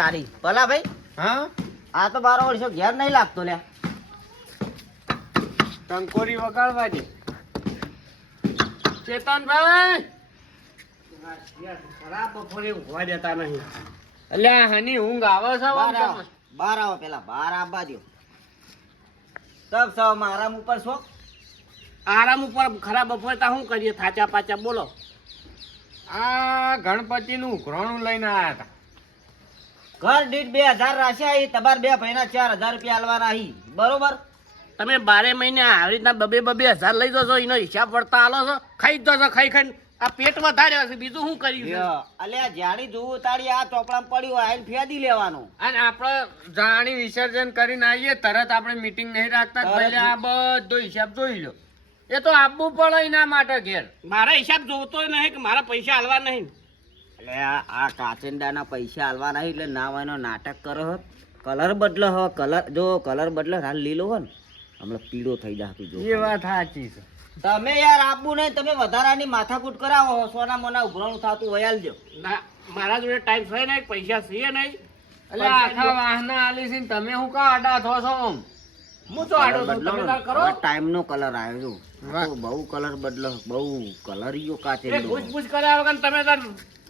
તારી. ભલા ભાઈ? હા? આ તો બારો વર્ષો ઘેર નહીં લાગતો લે ટંકોરી વગાડવા દે. ચેતનભાઈ! ખરાબ બપોરે ઊંઘવા દેતા નહીં. અલ્યા હની ઊંઘ આવે છે આવો. પેલા બહાર આવવા દો તબ સૌ આરામ ઉપર છો? આરામ ઉપર ખરાબ બપોરે શું કરીએ? થાચા પાચા બોલો. આ ગણપતિનું ઉઘરાણું લઈને આયા હતા ઘર દીઠ બે હજાર રાખ્યા તમારે બે ભાઈના ચાર હજાર રૂપિયા આલવાના અહીં બરોબર? તમે બારે મહિને આવી રીતના બબે બબે હજાર લઈ જશો એનો હિસાબ વળતા આલો છો ખાઈ જ જશો ખાઈ ખાઈ આ પેટ વધારે હશે બીજું શું કર્યું અલે જાણી જોવું તાળી આ ચોપડામાં પડ્યું હોય ફેદી લેવાનું. અને આપણે જાણી વિસર્જન કરીને આવીએ તરત આપણે મીટિંગ નહીં રાખતા પહેલે આ બધો હિસાબ જોઈ લો. એ તો આપવું પડે એના માટે ઘેર. મારા હિસાબ જોતો નહીં કે મારા પૈસા હાલવા નહીં. એટલે આ કાચિંડાના પૈસા હાલવા નહીં એટલે ના એનો નાટક કરો હોત કલર બદલો હો. કલર જો કલર બદલો હાલ લીલો હોય ને. હમણાં પીળો થઈ જતું જો એ વાત સાચી છે. તમે યાર આપવું નહીં તમે વધારાની માથાકૂટ કરાવો સોના મોના ઉઘરાણું થતું હોય આલજો. ના મારા જોડે ટાઈમ છે નહીં પૈસા છે નહીં. એટલે આખા વાહના આલી છે તમે હું કા આડા થો છો હું તો આડો છું? તમે કરો? ટાઈમ નો કલર આવ્યો બહુ કલર બદલો બહુ કલર યો કાચે એ પૂછપૂછ કર્યા વગર તમે તાર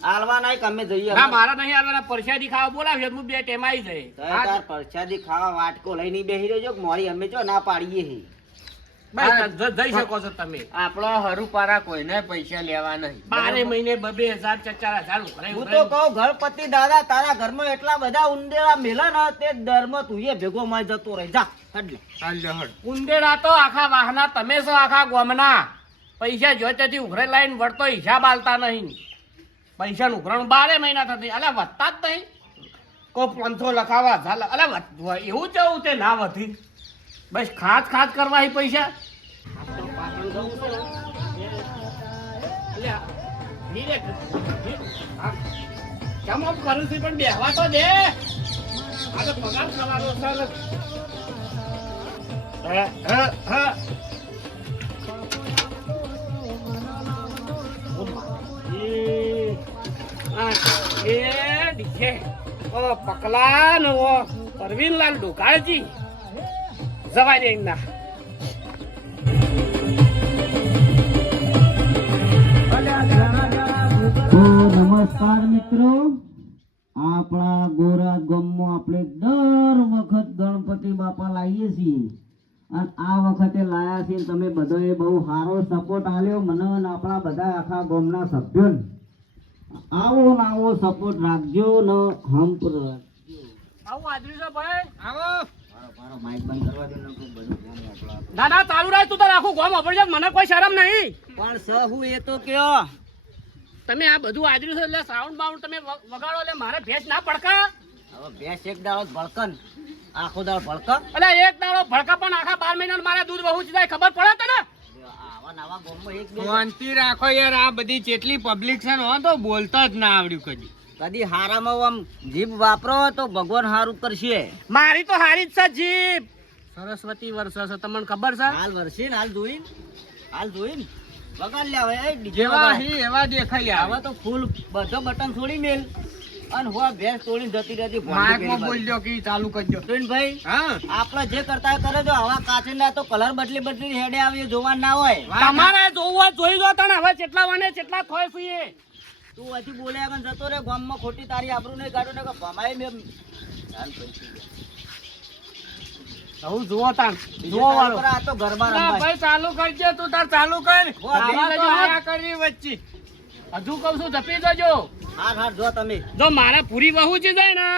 આલવા નહીં અમે જઈએ ના મારા નહીં હાલવાના પરસાદી ખાવા બોલાવ્યો હું બે ટેમ આવી જાય. તાર તાર ખાવા વાટકો લઈને બેહી રહેજો કે અમે જો ના પાડીએ હી. જઈ શકો છો તમે. આપણો હરુપારા કોઈને પૈસા લેવા નહીં. બારે મહિને બબે હજાર ચાર હજાર હું તો. કહું ગણપતિ દાદા તારા ઘરમાં એટલા બધા ઉંદેડા મેલા ના તે દરમાં તું એ ભેગો માં જતો રહી. જા ઉંદેડા તો આખા વાહના તમે છો આખા ગોમના. પૈસા જો તેથી ઉઘરે લાઈન વળતો હિસાબ આલતા નહીં. પૈસા નું ઉઘરાણું બારે મહિના થતી. અલા, વધતા જ નહીં. કોઈ પાંચસો લખાવા ઝાલા. અલા એવું જવું તે ના વધી. બસ ખાત ખાત કરવા એ પૈસા. આમ કરું છું પણ બેહવા તો દે. આ તો પગાર થવાનો છે. પકલા નમસ્કાર મિત્રો. આપણા ગોરા ગામમાં આપણે દર વખત ગણપતિ બાપા લાવીએ છીએ. અને આ વખતે લાયા છે તમે બધાએ બહુ સારો સપોર્ટ આપ્યો. મને અને આપણા બધા આખા ગામના સભ્યોને. આવો ને આવો સપોર્ટ રાખજો ને હમ આવું આદરી છે ભાઈ. આવો. મારો મારો માઇક બંધ કરવા દો ને તો બધું ગામ આપણા ના ના ચાલુ રાખ તું તો આખું ગોમ અપડજે મને કોઈ શરમ નહીં. પણ સ હું એ તો કયો. તમે આ બધું આદર્યું છે એટલે સાઉન્ડ બાઉન્ડ તમે વગાડો એટલે મારે ભેંસ ના પડકા. હવે ભેંસ એક દાડો ભડકન. ભળકન આખો દાળ ભળકન અલે એક દાડો ભડકા પણ આખા બાર મહિના મારે દૂધ બહુ જ જાય ખબર પડે તને? શાંતિ રાખો યાર આ બધી જેટલી પબ્લિક છે ને તો બોલતા જ ના આવડ્યું કદી. કદી હારામાં આમ જીભ વાપરો તો ભગવાન હારું કરશે મારી તો હારી જ છે જીભ. સરસ્વતી વર્ષ છે તમને ખબર છે? હાલ વર્ષે હાલ ધોઈ હાલ ધોઈ વગાડ લે હવે જેવા હી એવા દેખાઈ આવા હવે તો ફૂલ બધો બટન છોડી મેલ. અને હું ભેંસ તોડીને જતી રહેતી માઇકમાં બોલજો કે ચાલુ કરજો. ભાઈ હા. આપણે જે કરતા કરે જો આવા કાચીના તો કલર બદલી બદલી હેડે આવી એ જોવા ના હોય. તમારે જોવું જોઈ જો તને હવે કેટલા વાને કેટલા થોય ફીએ તું હજી બોલે આગળ જતો રે ગામમાં ખોટી તારી આબરૂ નહીં કાઢો ને કે ભમાય મેં ચાલ પછી. હું જુઓ તાન જુઓ વાળો. આ તો ગરબા ભાઈ ચાલુ કરજે તું તાર ચાલુ કરી. વચ્ચે. હજુ કહું છું જપી જજો. હા હાર જો તમે. જો મારે પૂરી વહુ છે જાય ને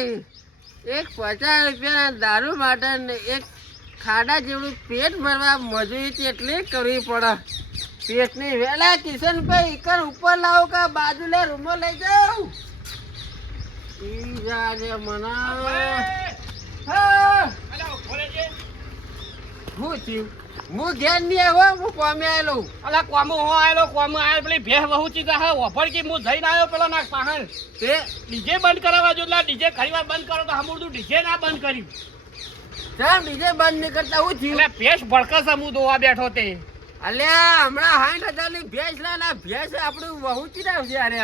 પડી એક પચાસ રૂપિયાના દારૂ માટે એક ખાડા જેવડું પેટ ભરવા મજૂરી કેટલી કરવી પડે. પેટની વેલા કિશનભાઈ ઈકર ઉપર લાવો કે બાજુલે રૂમો લઈ જાઉં. ઈ જાજે મના હું થયું? હું ઘેર નહીં આવ્યો હું કોમે આવેલો અલા કોમો હો આવેલો કોમો આયેલો પેલી ભેહ વહુચી જા હે વફળ કે હું જઈને આવ્યો પેલા ના પાહણ. તે ડીજે બંધ કરાવવા જો એટલે ડીજે ખરીવા વાર બંધ કરો તો હમુરદું ડીજે ના બંધ કર્યું. ચાલ ડીજે બંધ નહીં કરતા હું થયું? એટલે ભેંસ ભડકસ હું દોવા બેઠો તે. અલ્યા હમણાં હાઈઠ હજારની ભેંસ લે ને ભેંસ આપણું વહુ ચીડાવશે અરે.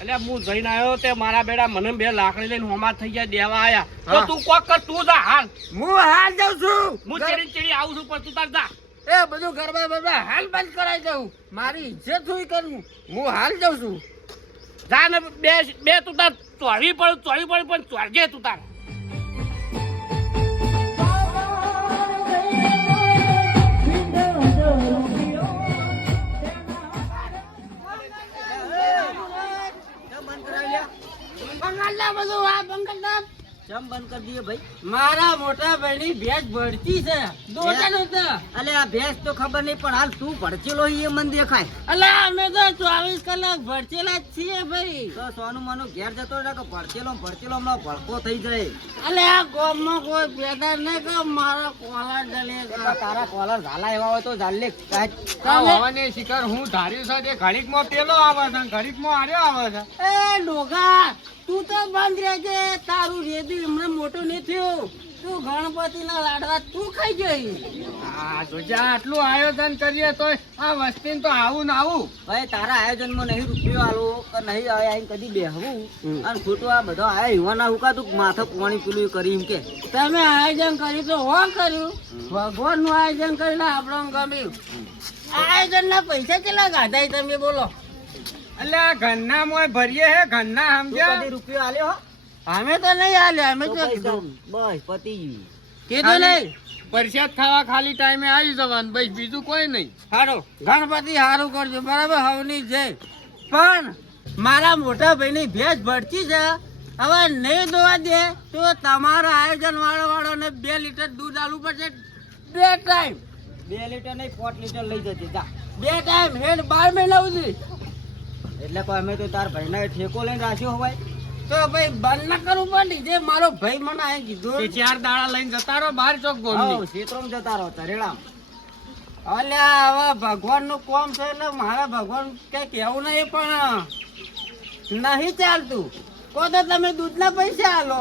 એટલે હું જઈને આવ્યો તે મારા બેડા મને બે લાકડી લઈને હોમા થઈ ગયા દેવા આયા. તો તું કોક કર તું જા હાલ. હું હાલ જાઉં છું. હું ચીડી ચીડી આવું છું પણ તું તાર જા. એ બધું ગરબા બરબા હાલ બંધ કરાવી દઉં. મારી ઇજ્જત હું કરું? હું હાલ જાઉં છું. જા ને બે બે તું તાર ચોરી પડ ચોરી પડ પણ ચોરજે તું તાર. બંગાળના બધું આ બંગાળના ચમ બંધ કરી દઈએ ભાઈ? મારા મોટા ભાઈની ભેંસ ભરતી છે. દોડે નહોતો અલે આ ભેંસ તો ખબર નહીં પણ હાલ તું ભરચેલો એ મને દેખાય. અલા અમે તો ચોવીસ કલાક ભરચેલા જ છીએ ભાઈ. તો સોનું માનું ઘેર જતો રહે કે ભરચેલો ભરચેલો હમણાં ભડકો થઈ જાય. અલે આ ગામમાં કોઈ પેદા નહીં કે મારા કોલર ડલે તારા કોલર ઝાલા એવા હોય તો ઝાલે હવાની શિકાર હું ધાર્યું છે? તે ઘડીકમાં પેલો આવે છે ઘડીક ઘડીકમાં આર્યો આવે છે. એ ડોગા તું તો બંધ રહેજે તારું રેદી હમણાં મોટું નહીં થયું. તું ગણપતિના લાડવા તું ખાઈ જઈ આ જોજે આટલું આયોજન કરીએ તો આ વસ્તીને તો આવું ને આવું. ભાઈ તારા આયોજનમાં નહીં રૂપિયો આલો કે નહીં આવે આઈને કદી બેહવું. અને ખોટું આ બધા આયા યુવાના હુકાતું માથે પાણી પીલું કરી એમ કે. તમે આયોજન કર્યું તો હો કર્યું? ભગવાનનું આયોજન કરીને આપણને ગમ્યું આયોજન ના પૈસા કેટલા ગાધાય તમે બોલો? એટલે ઘરના મોય ભરીએ હે ઘરના સમજ્યા? કદી રૂપિયો આલ્યો હો? અમે તો નહીં આલ્યા અમે તો બસ પતી કીધું નહીં. પરસાદ ખાવા ખાલી ટાઈમે આવી જવાનું બસ બીજું કોઈ નહીં. સારું ગણપતિ સારું કરજો બરાબર? હવની જય. પણ મારા મોટા ભાઈની ભેંસ ભરતી છે. હવે નહીં દોવા દે તો તમારા આયોજન વાળો વાળોને બે લીટર દૂધ આલવું પડશે. બે ટાઈમ. બે લીટર નહીં પોટ લીટર લઈ જજે જા. બે ટાઈમ હેડ બાર મહિના સુધી એટલે કોઈ અમે તો તાર ભાઈને ઠેકો લઈને રાખ્યો હોય. તો ભાઈ બંધ ના કરવું પડે જે મારો ભાઈ મને આ કે કીધું ચાર દાડા લઈને જતા રહો બાર ચોક ગોળ આવો જતા રહો તરેડામ. અલ્યા હવે ભગવાનનું કોમ છે એટલે મારા ભગવાન કઈ કેવું નહીં પણ નહીં ચાલતું. કો તો તમે દૂધના પૈસા આલો.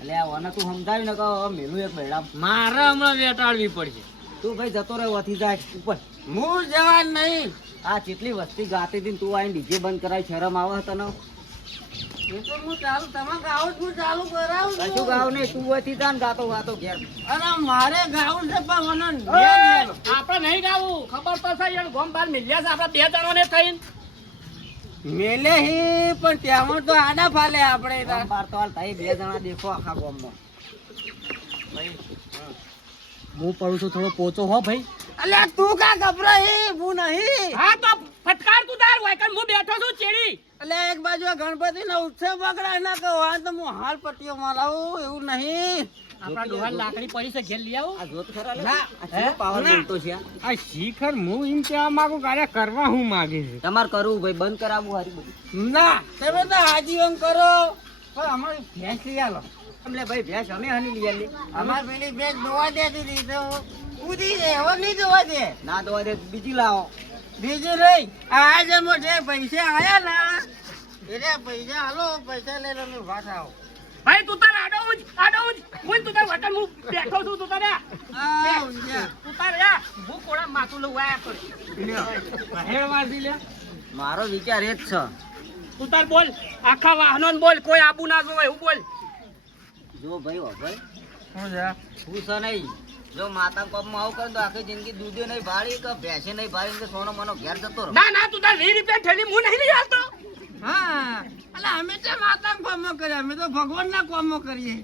એટલે આવાને ઓને તું સમજાવી ને કહો મેલું એક બેડામ મારે હમણાં વેટાડવી પડશે. તું ભાઈ જતો રહ્યો વધી જાય ઉપર. હું જવાન નહીં. આ જેટલી વસ્તી ગાતી હતી ને તું આઈને ડીજે બંધ કરાય શરમ આવે તને? એ તો હું ચાલુ તમે ગાવ છું ચાલુ કરાવું કશું ગાવ નહીં તું વધી જા ગાતો ગાતો ઘેર. અરે મારે ગાવું છે પણ. આપણે નહીં ગાવું. ખબર તો છે યાર ગોમ બાર મિલ્યા છે આપણા બે જણોને થઈને. મેલે હી પણ ત્યાં તો આડા ફાલે આપણે. બાર તો હાલ તાઈ બે જણા દેખો આખા ગોમમાં. હું પડું છું થોડો પોચો હો ભાઈ. અલ્યા તું કા ગભરાઈ હું નહીં. હા તો ફટકાર તું તાર હોય હું બેઠો છું ચેડી? અલે એક બાજુ ગણપતિ નો ઉત્સવ બગડા ના કહો હા તો હું હાલ પટ્ટીઓ મારાવું એવું નહીં. આપણા ડોહાન લાકડી પડી છે ઘેર લઈ આવો. આ જોત ખરા લે. પાવર બનતો છે આ? શિખર હું એમ કહેવા માંગુ કાર્ય કરવા હું માગે છે. તમારે કરવું ભાઈ બંધ કરાવવું હારી બધું. ના. તમે તો આજીવન કરો. પણ અમારી ભેંસ લઈ આલો. એટલે ભાઈ ભેંસ અમે હની લઈ આલી. અમાર પેલી ભેંસ દોવા દેતી હતી તો કૂદી દે હવે નહીં દોવા દે. ના તો દે બીજી લાવો. બીજી રહી આ જે મોટે પૈસા આયા ના એટલે પૈસા હાલો પૈસા લઈ અમે વાત આવો. ભાઈ તું તાર આડો ઉજ આડો ઉજ. હું તું તાર વટન હું બેઠો છું તું તારે. તું તાર યા હું કોડા માથું લઉં આયા કર. હેડવાસી લે મારો વિચાર એ જ છે. તું તાર બોલ આખા વાહનો બોલ કોઈ આબુ ના જોવે હું બોલ. જો ભાઈ હો ભાઈ. શું છે? હું છે નહીં. જો માતા કોપમાં આવું કરે તો આખી જિંદગી દૂધે નહીં ભાળી કે ભેંસે નહીં ભાળી કે સોનો મનો ઘેર જતો રહો. ના ના તું તાર વીસ રૂપિયા ઠેલી હું નહીં લઈ આવતો. હા એટલે અમે તો માતા કામો કરીએ. અમે તો ભગવાન ના કામો કરીએ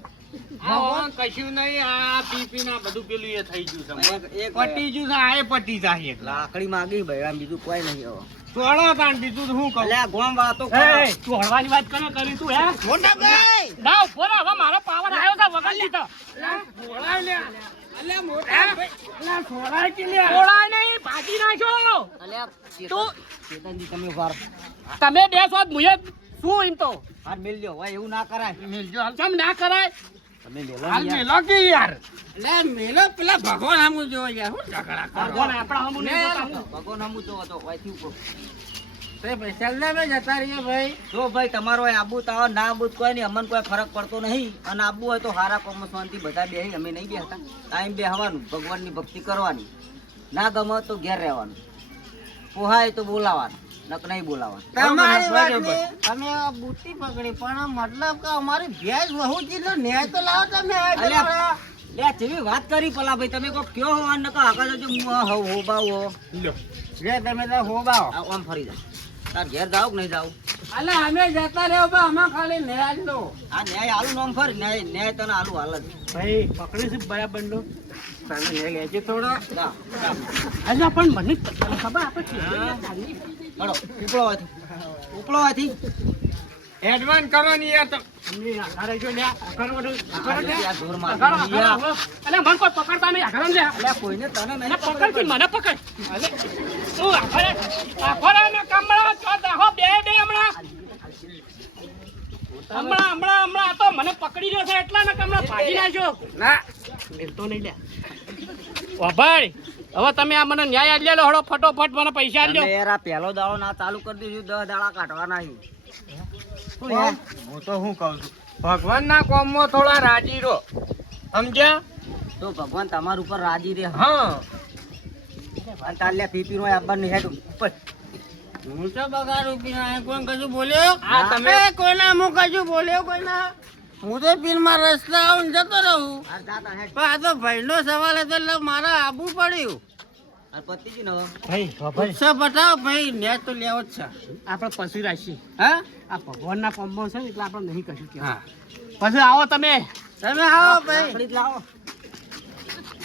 ભગવાન કશું નહીં આ પીપી ના બધું પેલું એ થઈ ગયું છે. એક- પટી ગયું છે આ એ પટી જાય લાકડી માગી ભાઈ આમ બીજું કોઈ નહીં હવે સોળો તાણ બીજું શું કહું? અલ્યા ગોમ વાતો એ, તું હળવાની વાત કરે કરી તું હે? મોટા ભાઈ! ના ઊભો હવે મારો પાવર આવ્યો છે વગર લીધો સોળાય લે અલ્યા મોટા ભાઈ અલ્યા સોળાય કે લે ઓળાય નહીં ભાજી નાખ્યો અલ્યા તું ચેતનજી તમે વાર તમે બે શું એમ તો? હાથ મેલ લ્યો એવું ના કરાય. મિલજો હાલ. કેમ ના કરાય? તમે મેલો હાલ યાર. મેલો કે યાર? અલ્યા મેલો પેલા ભગવાન આમું જોવા યાર હું ઝઘડા કરો. ભગવાન આપણા હમું હું. ભગવાન હમું જોવો તો વાયથી ઉપર. તે પૈસા લે જતા રહીએ ભાઈ. જો ભાઈ તમારો આબુ તો ના આબુ કોઈ નહીં અમને કોઈ ફરક પડતો નહીં. અને આબુ હોય તો હારા કોમમાં શાંતિ બધા બે અમે નહીં બેહતા. ટાઈમ બેહવાનું ભગવાનની ભક્તિ કરવાની. ના ગમે તો ઘેર રહેવાનું. પોહાય તો બોલાવાનું. નક નહીં બોલાવાનું તમારી વાત બરાબર. ની અમે બુટ્ટી પકડી પણ મતલબ કે અમારી ભેંસ વહુ નો ન્યાય તો લાવો તમે. લે જેવી વાત કરી પલા ભાઈ તમે કોઈ કયો હો અને નકર આગળ જજો હું હો બાવ હો. લ્યો. જે તમે તો આ આમ ફરી જાય તાર ઘેર જાવ કે નહીં જાવ અલ્યા અમે જતા રહ્યો બા અમે ખાલી ન્યાય લો. આ ન્યાય આલુ નોમ ફર ન્યાય ન્યાય તને આલુ હાલ જ. ભાઈ પકડી છે બરાબર નો તમે ન્યાય લેજો થોડો. જા, જા. અલ્યા પણ મને જ તને ખબર આપણે હોયથી ઉપડો હોયથી એડવાન્સ કરો ને યાર તો. મને પકડ કે મને પકડ. અલે, તું આઘારે, આઘારે ને કમળા બે બે હમણાં. હમણાં હમણાં હમણાં તો મને પકડી રહ્યો છે એટલા ને કમળા ભાજી નાખ્યો. ના. મિલતો નહીં ઓ ભાઈ હવે તમે આ મને ન્યાય આલ્યો લો હળો ફટોફટ મને પૈસા આલ્યો યાર આ પહેલો દાડો ના ચાલુ કરી દીધું 10 દાડા કાઢવાના અહીં હું તો શું કહું છું? ભગવાનના કોમમાં થોડા રાજી રહો. સમજ્યા? તો ભગવાન તમાર ઉપર રાજી રહે. હા. ભગવાન તાલ્યા પીપી નો ની હેડ ઉપર. હું તો બગાડું પીના કોઈ કશું બોલ્યો? આ તમે- એ કોઈના હું કશું બોલ્યો કોઈના? હું તો બિલમાં રસ્તા આવીને જતો રહું. આ પણ આ તો ભાઈનો સવાલ હતો એટલે મારે આવવું પડ્યું. આ ભાઈ ભાઈ. ઉત્સવ પટાવો ભાઈ ન્યાય તો લેવો જ છે. આપણે પછી રાખીએ હા? આ ભગવાનના કોમ્બો છે ને એટલે આપણે નહીં કશું હા. પછી આવો તમે. તમે આવો ભાઈ. લાવો.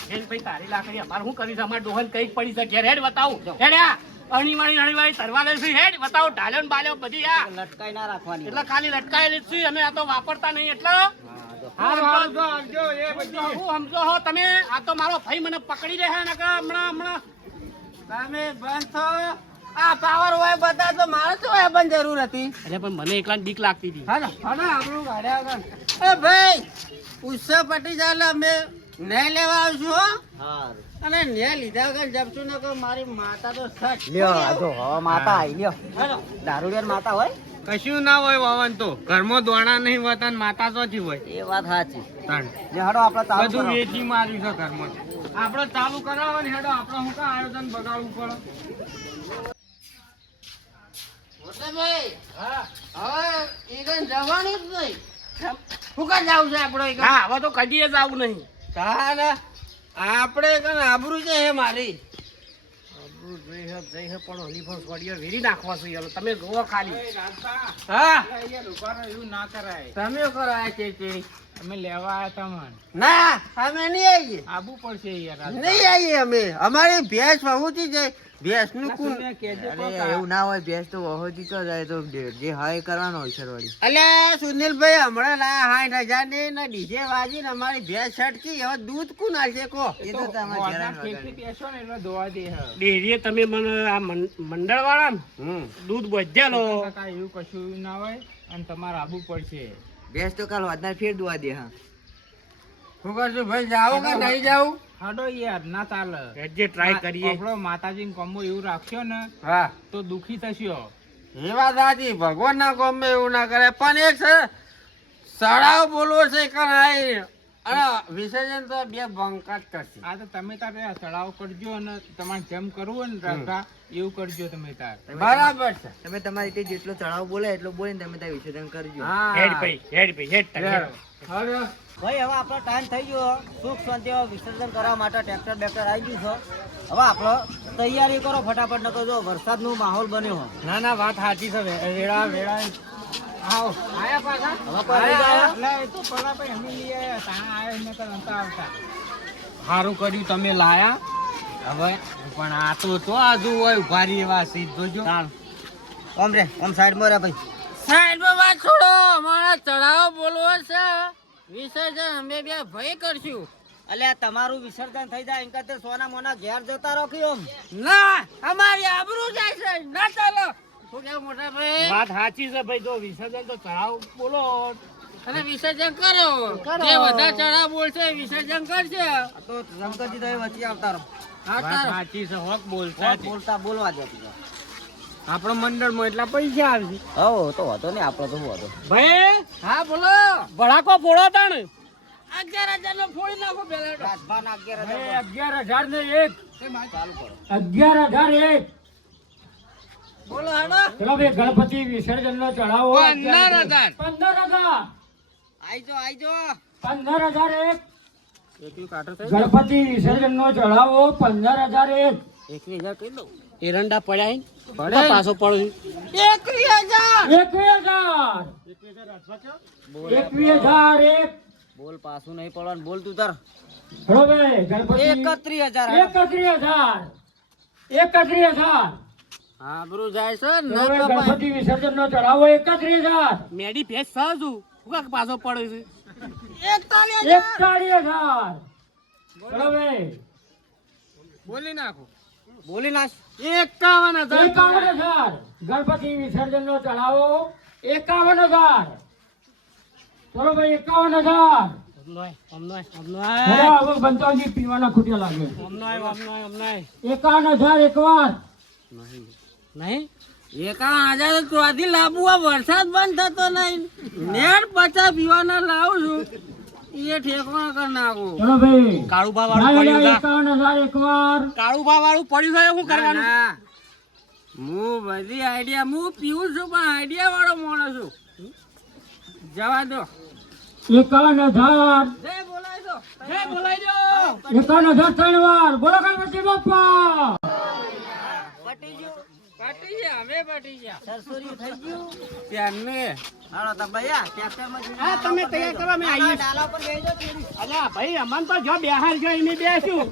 ભાઈ તારી લાકડી અમારે શું કર્યું છે? અમારે ડોહન કઈ પડી છે. ઘેર હેડ બતાવું. હેડ આ અણીવાળી અણીવાળી તરવા લે છે હેડ બતાવો ઢાલ્યો બાલ્યો બધી આ લટકાઈ ના રાખવાની. એટલે ખાલી લટકાયેલી છે અમે આ તો વાપરતા નહીં એટલે સમજો હો તમે આ તો મારો ભાઈ મને પકડી રહે ને કે હમણાં હમણાં. તમે બંધ થો. આ પાવર હોય બધા તો મારે હોય બંધ જરૂર હતી? એટલે પણ મને એકલા બીક લાગતી હતી. હાલો હાલો આપણું ગાડ્યા એ ભાઈ ઉત્સવ પટી જાય અમે ન્યાય લેવા આવશું હો. અને ન્યાય લીધા વગર જપશું ને કે મારી માતા તો સચ લ્યો જો હવે માતા આઈ લ્યો. દારૂડિયાની માતા હોય? કશું ના હોય વાવન તો. ઘરમાં દોણા નહીં હોતા ને માતા ચોથી હોય. એ વાત સાચી. તાણ. લે આપણે ચાલુ બધું વેચી માર્યું છે ઘરમાં. આપણે ચાલુ કરાવો ને હેડો આપણે શું કાં આયોજન બગાડવું પડે? ભાઈ હવે જવાનું જ નહીં. શું કાં જાવું છે આપણે? હા હવે તો કદીએ જ આવું નહીં. તારે આપણે કન આબરૂ છે હે મારી. જઈ હે જઈ હે પણ હરીફો સોડિયો વેરી નાખવા છે યાર તમે જોવો ખાલી. હા? એવું ના કરાય. તમે કરાય છે ચેચી અમે લેવા આવ્યા તમને ના અમે નહીં આવીએ આબુ પડશે યાર નહીં આવીએ અમે. અમારી ભેંસ વહુતી જાય ભેંસનું કુન? એવું ના હોય ભેંસ તો વહોતી તો જાય તો જે- જે કરવાનો હોય સરવાળી. અલ્યા સુનિલભાઈ હમણાં લાયા સાઠ હજારની ને ડીજે વાજીને અમારી ભેંસ છટકી હવે દૂધ કો? એ તો તમારે જરાય વગાડે. તમે મને આ મંડળ વાળા હમ. દૂધ બધેલો એવું કશું ના હોય અને તમારે આબુ પડશે. ભેંસ તો કાલ વાદના ફેર દુવા દે હા. શું કરશું ભાઈ જાઓ કે નહીં જાવું હાડો યાર ના ચાલે. જે ટ્રાય કરીએ. આપણો માતાજી કોમ્બો એવું રાખ્યો ને હા. તો દુખી થશો. એ વાત સાચી ભગવાન ના કોમ્બો એવું ના કરે. પણ એક છે સડાવ બોલવો છે કરાય અને વિસર્જન તો બે બંકાત કરશે. આ તો તમે તારે સડાવ કરજો અને તમારે જેમ કરવું હોય ને રાધા એવું કરજો તમે તાર. બરાબર છે. તમે તમારી રીતે જેટલો ચડાવ બોલે એટલો બોલીને તમે ત્યાં વિસર્જન કરજો. હેડ ભાઈ હેડ ભાઈ હેડ. ભાઈ હવે આપણો ટાઈમ થઈ ગયો. સુખ શાંતિ વિસર્જન કરવા માટે ટ્રેક્ટર બેક્ટર આવી ગયું છે. હવે આપણો તૈયારી કરો ફટાફટ નકર જો વરસાદનો માહોલ બન્યો ના ના વાત સાચી છે વેળા વેળા. આવો. આયા પાછા? હવે પાછા એ તો પડા ભાઈ અમે લઈ આયા. તા આયા નકર અંતા આવતા. સારું કર્યું તમે લાયા. હવે પણ આ તો તો આજુ હોય ઊભા એવા સીધો જો. ઓમ રે ઓમ સાઈડમાં ભાઈ. સાઈડમાં વાત છોડો. અમારા ચઢાવો બોલવો છે. વિસર્જન અમે બે ભય કરશું. અલ્યા તમારું વિસર્જન થઈ જાય એમ કરતા સોના મોના ઘેર જતા રોક્યો ના અમારી આબરૂ જાય છે. ના ચાલો. શું કેવું મોટા ભાઈ? વાત સાચી છે ભાઈ જો વિસર્જન તો ચઢાવ બોલો. અને વિસર્જન કરો. જે બધા ચઢાવ બોલશે વિસર્જન કરશે. તો શંકરજી તો વચ્ચે આવતા રહો. હા સાચી છે હોક બોલતા બોલતા બોલવા દે. તું આપણો મંડળમાં એટલા પૈસા આવશે. હો તો વાંધો નહીં આપણો તો શું ભાઈ? હા બોલો. ભડાકો ફોડો તણ. અગિયાર હજાર નો ફોડી નાખો પેલા અગિયાર હજાર ને એક. અગિયાર હજાર એક. બોલો હાડો ચલો ભાઈ ગણપતિ વિસર્જન નો ચઢાવો. પંદર હજાર. પંદર હજાર. પંદર એક. ગણપતિ વિસર્જન નો ચઢાવો પંદર હજાર એક. હજાર કહી દઉં. એરંડા પડ્યા પડે? પાછો પડો એકવીસ હજાર. એકવીસ હજાર. એકવીસ હજાર એક. બોલ પાછું નહીં પડવાનું બોલ તું તાર. એકત્રીસ હજાર એકત્રીસ હજાર. એકત્રીસ હજાર. આબરૂ જાય છે ના ગણપતિ વિસર્જન નો ચઢાવો એકત્રીસ હજાર. મેડી ભેસ સહજુ હું પાછો પડે છે. એકતાલીસ હજાર. હજાર. બોલી નાખો. બોલી નાખ. એકાવન હજાર. એકાવન હજાર. ગણપતિ વિસર્જન નો ચઢાવો. એકાવન હજાર. ચલો ભાઈ એકાવન હજાર. અરે હવે બંતાજી પીવાના ખૂટ્યા લાગે. એકાવન હજાર એક વાર એકાવન હજાર તો ચોથી લાંબુ આ વરસાદ બંધ થતો નહીં. નેટ પચાસ પીવાના લાવું છું. એ ઠેકવા કરી નાખું. ચલો ભાઈ. કાળુબા ના, ના, એકાવન હજાર કાળુબા વાળું પડ્યું છે શું કરવાનું? હું બધી આઈડિયા હું પીવું છું પણ આઈડિયા વાળો માણસ છું. જવા દો. એકાવન હજાર. જય બોલાય દો જય બોલાઈ દો. એકાવન હજાર ત્રણ વાર. બોલો ગણપતિ બાપા. પટી ગયું પટી ગયા હવે પટી ગયા સરસોરી થઈ ગયું. ત્યારને હાલો તો ભૈયા ટ્રેક્ટરમાં હા તમે તૈયાર કરો અમે આવીએ ડાલા પર બેસજો થોડી. અલ્યા ભાઈ અમન તો જો બેહાર જો એની બેસ્યું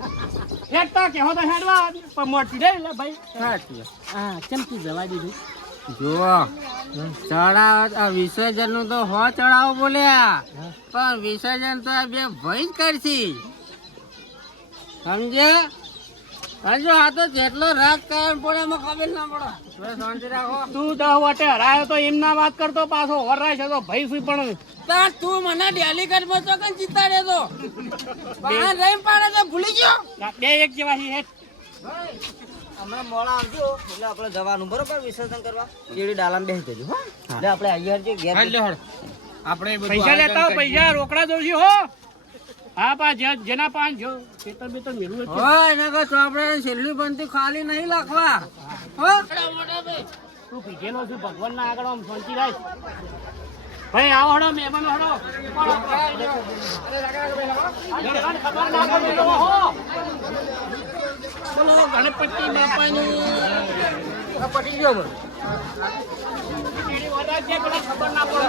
એક તો તો હેડવા પણ મોટી રે એટલે ભાઈ. સાચી હા ચમકી જવા દીધું? જો ચડાવ આ વિસર્જનનું તો હો ચડાવો બોલ્યા. પણ વિસર્જન તો આ બે ભાઈ જ કરશી. સમજે હજુ આ તો જેટલો રાગ કાયમ પડે એમાં ખબર ના પડે. શાંતિ રાખો. તું દહ વટે હરાયો તો એમના વાત કરતો પાછો વરાય છે તો ભાઈ સુઈ પણ તાર તું મને ડેલિકેટમાં તો કઈ જીતાડે તો. બહાર રહી પાડે તો ભૂલી ગયો. બે એક જેવા છે હેઠ. હમણાં મોડા આવજો એટલે આપણે જવાનું બરોબર? વિસર્જન કરવા? જેડી ડાલામાં બેસી જજો હા. એટલે આપણે અહીંયા જે ઘેર હાલ લે આપણે પૈસા લેતા પૈસા રોકડા દઉં હો. હા પા જેના પાંચ જો ખેતર મેળવું હોય એને ચોપડે છેલ્લી બનતી ખાલી નહીં લખવા. હો? તું પીધેલો છું ભગવાન ના આગળ આમ શાંતિ રાખ. ભાઈ આવો હડો મહેમાન હડો. ખબર ના પડે બોલો ગણપતિ બાપાની. પટી ગયો મને ખબર ના પડે.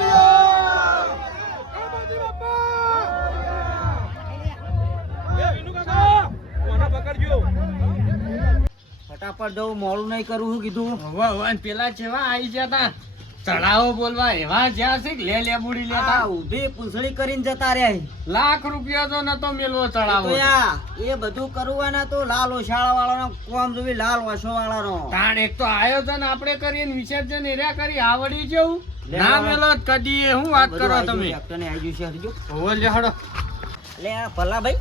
ફટાફટ જવું મોડું નહીં કરવું શું કીધું હવે હવે પેલા જેવા આવી જતા તા. ચડાવો બોલવા એવા જ્યાં છે લે લે બુડી લેતા ઊભી પૂંછડી કરીને જતા રહ્યા લાખ રૂપિયા તો નતો મેલવો ચડાવો એ બધું કરવાના તો લાલ ઓછાળા વાળાનો કોમ જોવી લાલ ઓછો વાળાનો તાણ એક તો આયોજન આપણે કરીએ ને વિસર્જન એર્યા કરી આવડી જવું. ના મેલો કદી એ હું વાત કરો તમે? આઈ ગયું છે લે હડો. લે આ ભલા ભાઈ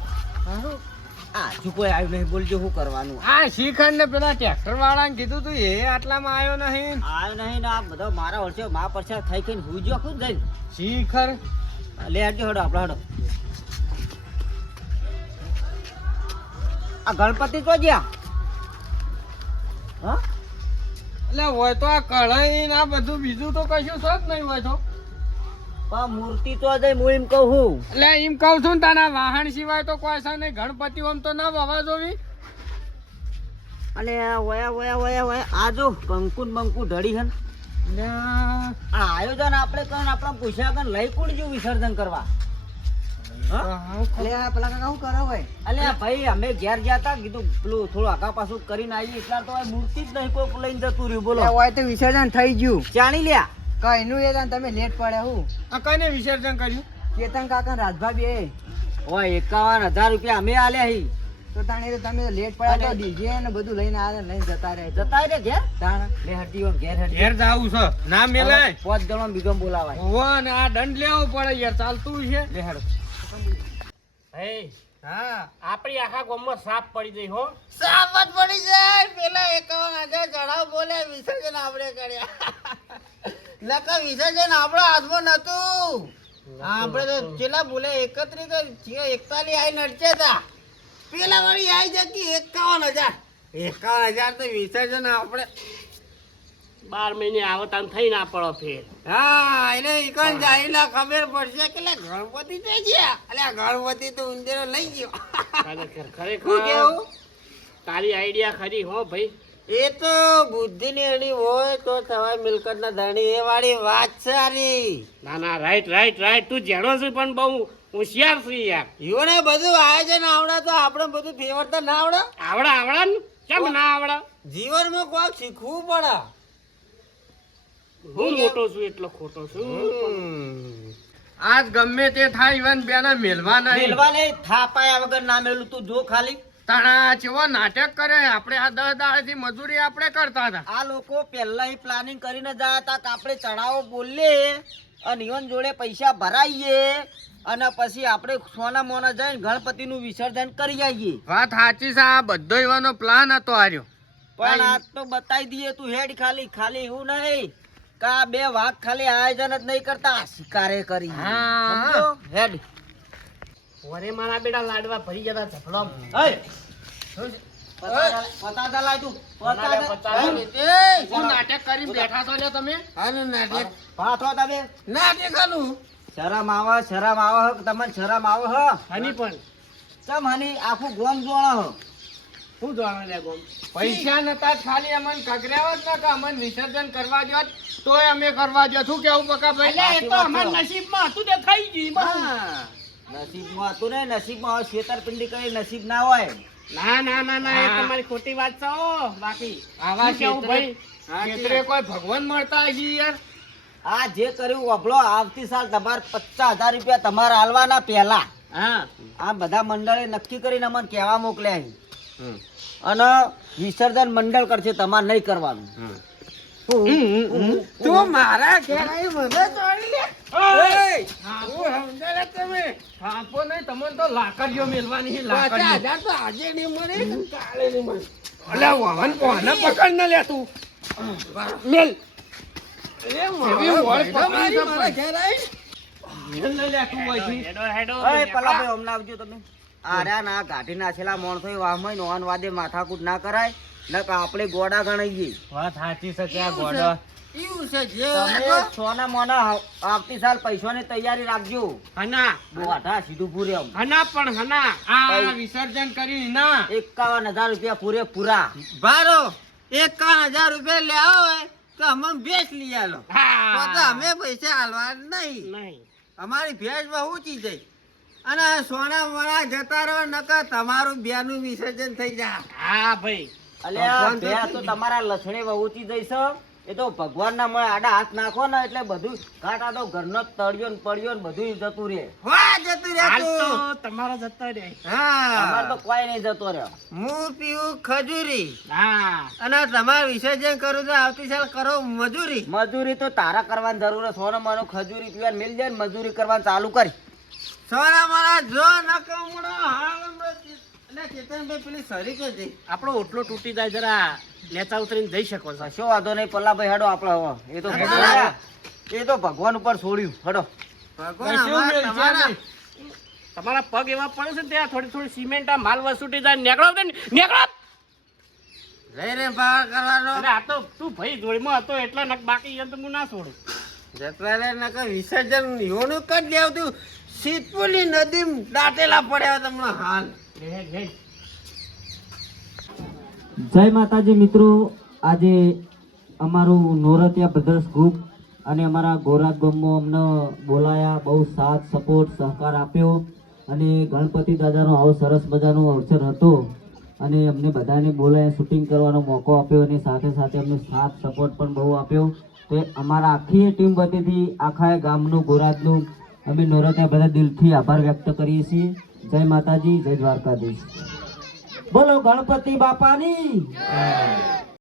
આ હજુ કોઈ આવ્યું નહીં? બોલજો શું કરવાનું? આ શિખર ને પેલા ટ્રેક્ટર વાળાને કીધું તું એ આટલામાં આવ્યો નહીં. આવ્યો નહીં ને આ બધા મારા વર્ષે મા પરસા થઈ કઈ હું જો ખુદ જઈને શિખર લે હટજો હડો આપણે હડો. આ ગણપતિ તો જ્યાં? હા? એટલે હોય તો આ કઢાઈ ને આ બધું બીજું તો કશું છે જ નહીં હોય તો. મૂર્તિ તો જઈ હું એમ કહું. છું. એટલે એમ કહું છું ને તાના વાહન સિવાય તો કોઈ છે નહીં. ગણપતિ ઓમ તો ના વવા જોવી. અને વયા વયા વયા વયા આ જો કંકુ બંકુ ઢળી હન આયોજન આપણે કર આપણે પૂછ્યા કર લઈ કોણ જ્યું વિસર્જન કરવા? ભાઈ અમે ઘેર ગયા કીધું પેલું થોડું આગા પાછું કરીને આવી એટલા તો મૂર્તિ જ નહીં કોઈ લઈને જતું રહ્યું બોલો. હોય તો વિસર્જન થઈ ગયું. જાણી લ્યા. કઈ નું એ તમે લેટ પડ્યા હું. આ કઈને વિસર્જન કર્યું? કેતન કાકા રાજભાભી એ. ઓય એકાવન હજાર રૂપિયા અમે આલ્યા હી. તો તાણે તો તમે લેટ પડ્યા તો ડીજે ને બધું લઈને આવે લઈને જતા રહે જતા રે ઘેર? તાણ. લે હટી ઓમ ઘેર હટી ઘેર જાવું છે. ના મેલાય પોત ગણો બીજો બોલાવાય. હોવ ને આ દંડ લેવો પડે યાર ચાલતું છે લે હડ હે હા આપણી આખા ગામમાં સાપ પડી ગઈ હો. સાપ જ પડી જાય. પેલા એકાવન હજાર ચડાવ બોલે વિસર્જન આપણે કર્યા. નકા વિસર્જન આપણો હાથમાં નતું આપણે તો છેલ્લા બોલે એકત્રીસ એકતાલી આઈ નડચે તા. પેલા વાળી આઈ જતી એકાવન હજાર. એકાવન હજાર તો વિસર્જન આપણે બાર મહિને આવતા થઈ ના પડો ફેર. હા એને ઈકણ જાઈલા ખબર પડશે કે લે ગણપતિ તો ગયા. અલે આ ગણપતિ તો ઉંદેરો લઈ ગયો. ખરેખર શું ખરેખર તારી આઈડિયા ખરી હો ભાઈ. એ તો બુદ્ધિની અડી હોય તો થવાય મિલકત ના ધણી એ વાળી વાત છે આની ના ના રાઈટ રાઈટ રાઈટ તું જેણો છે પણ બહુ હોશિયાર છું યાર. ઈવોને બધું આયોજન આવડે તો આપણે બધું ફેવરતા ના આવડે? આવડે આવડા ને? કેમ ના આવડા? જીવનમાં કોઈ શીખવું પડે. હું મોટો છું એટલો ખોટો છું. આજ ગમે તે થાય ઈવન બેના મેલવા નહીં. મેલવા નહીં થાપાયા વગર ના મેલું તું જો ખાલી. તાણા ચેવો નાટક કરે. આપણે આ દસ દાડેથી મજૂરી આપણે કરતા હતા. આ લોકો પહેલા પ્લાનિંગ કરીને જતા હતા કે આપણે ચડાવો બોલીએ અને ઈવન જોડે પૈસા ભરાઈએ અને પછી આપણે સોના મોના જઈને ગણપતિનું વિસર્જન કરી આવીએ. વાત સાચી છે આ બધો એવાનો પ્લાન હતો આર્યો. પણ આ તો બતાવી દઈએ તું હેડ ખાલી ખાલી એવું નહીં કા બે વાઘ ખાલી આયોજન જ નહીં કરતા. શિકારે કરી. હા. હેડ. વરે મારા બેટા લાડવા ભરી જતા ઝપડો એ પતાદા- પતાદા લાય તું. પતાદા. નાટક કરીને બેઠા છો લ્યો તમે? આનું નાટક. પાછો તમે. નાટક આનું શરમ આવે શરમ આવે હે? તમને શરમ આવે હ. હની પણ. તમ હની? આખું ગોમ જોણો હ. શું જોવાનું લે ગોમ? પૈસા નતા ખાલી અમને કગર્યા જ ના કે અમને વિસર્જન કરવા દો તોય અમે કરવા દો શું કેવું બકા ભાઈ? એ તો અમારા નસીબમાં હતું તે થઈ ગઈ હા. નસીબમાં હતું ને નસીબમાં છેતરપિંડી કરી નસીબ ના હોય. ના ના ના ના એ તમારી ખોટી વાત છે ઓ બાકી. આવા કેવું ભાઈ? ક્ષેત્રે કોઈ ભગવાન મળતા હશે યાર? આ જે કર્યું વભલો આવતી સાલ તમારે પચાસ હજાર રૂપિયા તમારે હાલવાના પહેલા. હા. આ બધા મંડળે નક્કી કરીને અમને કહેવા મોકલ્યા અને વિસર્જન મંડળ કરશે તમારે નહીં કરવાનું. તું. મારા ઘેર આવી મને ચોરી લે. તમે. થાપો નહીં તમને તો લાકડીઓ મેલવાની છે, પચાસ લાકડીઓ. હજાર તો આજે નહીં મળે ને કાલે નહીં મળે. અલ્યા વાહન કોને પકડ ન લે તું. મેલ. એ એવી વળ પકડી છે મારા ઘેર આવી મેલ ન લે તું અહીંથી. અય પેલા ભાઈ હમણાં આવજો તમે. આર્યા ના ગાંઠી નાખેલા માણસો વાહમાં નોન વાદે માથાકૂટ ના કરાય. નકર આપણે ગોડા ગણાઈએ વાત સાચી છે કે આ ગોડા? એવું છે જે તમે સોના મોના આવતી સાલ પૈસાની તૈયારી રાખજો. હના. બોધા સીધું પૂરે હના પણ હના. આ વિસર્જન કરી ના એકાવન હજાર રૂપિયા પૂરે પૂરા. ભારો એકાવન હજાર રૂપિયા લે હોય તો અમે ભેંસ લઈ આલો. તો તો અમે પૈસા હાલવા નહીં. નહીં. અમારી ભેંસ બહુ ઊંચી જઈ અને સોના મોના જતા રહો નકર તમારું બેનું વિસર્જન થઈ જાય. હા ભાઈ. અલ્યા તો તમારા લસણે વહુચી જઈશ એ તો ભગવાન ના મળે આડા હાથ નાખો ને એટલે બધું કાંટા તો ઘરનો તળિયો ને પડ્યો ને બધું જતું રે જતું રે તમારો જતો રે હા. તો કોઈ નહીં જતો રહ્યો. હું પીવું ખજૂરી. હા. અને તમારા વિસર્જન કરું તો આવતી સાલ કરો મજૂરી. મજૂરી તો તારા કરવાની જરૂર છે. સોનો મારો ખજૂરી પીવા મિલ જાય મજૂરી કરવાનું ચાલુ કરી. સોના મારા જો ન કમડો હાલ હમણાં ચે- એટલે ચેતનભાઈ પેલી સરી કે આપણો ઓટલો તૂટી જાય જરા. લેતા ઉતરીને જઈ શકો છો. કશો વાંધો નહીં પલ્લાભાઈ હેડો આપણે એ તો ભગવાન એ તો ભગવાન ઉપર છોડ્યું હેડો. તમારા પગ એવા પડે છે ને ત્યાં થોડી થોડી સિમેન્ટ આ માલ વસૂટી જાય નીકળો ને નીકળો! જઈ રે પાર કરવાનો. આ તો તું ભાઈ જોડીમાં હતો એટલા નક બાકી તો હું ના છોડું. જતરા રે નકર વિસર્જન યોનું કરી દેવતું. સિદ્ધપુરની નદી દાટેલા પડ્યા તમને હાલ. જય માતાજી મિત્રો, આજે અમારું નોરતિયા બ્રધર્સ ગ્રુપ અને અમારા ગોરાજ ગામમાં અમને બોલાયા, બહુ સાથ, સપોર્ટ, સહકાર આપ્યો અને ગણપતિ દાદાનો આવો સરસ મજાનો અવસર હતો અને અમને બધાને બોલાયા શૂટિંગ કરવાનો મોકો આપ્યો અને સાથે સાથે અમને સાથ સપોર્ટ પણ બહુ આપ્યો તો અમારા આખી ટીમ વતીથી આખા ગામનું ગોરાજનું અમે નોરતા બધા દિલથી આભાર વ્યક્ત કરીએ છીએ. જય માતાજી, જય દ્વારકાધીશ. બોલો ગણપતિ બાપાની.